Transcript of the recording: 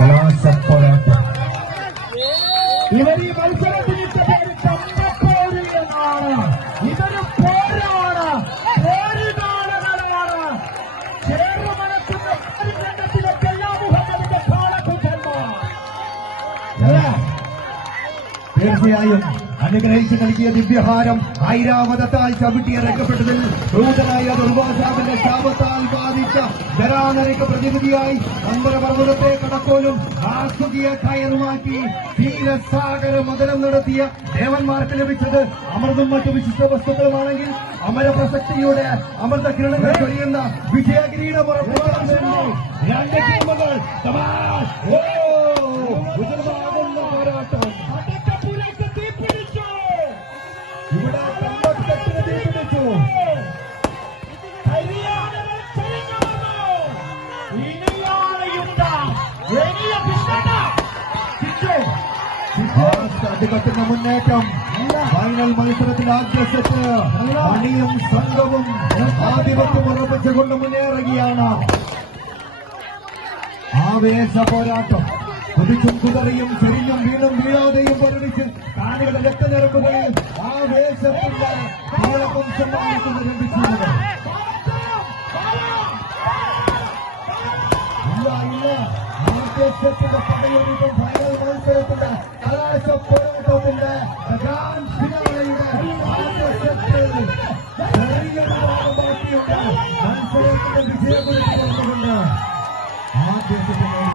കലാശപ്പോരാട്ടം. ഇവർ ഈ മത്സരത്തിന്റെ പേര് തമ്മപ്പോര് എന്നാണ് ഇതൊരു പോരാണ്. പോരുകാലകളാണ് ചേർന്ന് മനക്കുന്ന പരിരംഗത്തിലെ എല്ലാ മുഹമ്മദിന്റെ കാളക്കുറ്റന്മാർ തീർച്ചയായും അനുഗ്രഹിച്ച് നൽകിയ ദിവ്യഹാരം ഐരാവതത്താൽ ചവിട്ടിയിറക്കപ്പെട്ടതിൽ ക്രൂതനായ ദുർവാസാവിന്റെ ശാപത്താൽ ബാധിച്ച ധരാനരയ്ക്ക് പ്രതിനിധിയായി അന്തരപർവതത്തെ കടക്കോലും ആസ്തുതിയെ കയറുമാക്കി ക്ഷീരസാഗര മതനം നടത്തിയ ദേവന്മാർക്ക് ലഭിച്ചത് അമൃതും മറ്റു വിശിഷ്ട വസ്തുക്കളുമാണെങ്കിൽ അമരപ്രസക്തിയുടെ അമൃത കിരണങ്ങൾ ചൊരിയുന്ന വിജയകിരീടമുറപ്പിക്കാൻ വേണ്ടി രണ്ട് ടീമുകൾ കട്ടുന്ന മുന്നേറ്റം ഫൈനൽ മത്സരത്തിൽ ആദ്യ സെറ്റ് മണിയും സംഘവും ആധിപത്യം ഉറപ്പിച്ചുകൊണ്ട് മുന്നേറുകയാണ്. ആവേശ പോരാട്ടം. കുതിച്ചും കുതറിയും ചെരിഞ്ഞും വീണും വീഴാതെയും പരിണിച്ച് കാണികളുടെ രക്തനിരമ്പുകളിൽ ആവേശത്തിന്റെ താളപ്പം സമ്മാനിക്കുന്ന രംഭിച്ചുള്ളത് ഇല്ല ഇല്ല. ആദ്യ സെറ്റിന്റെ പടയൊരുക്കം ഫൈനൽ മത്സരത്തിന്റെ വിജയപുരം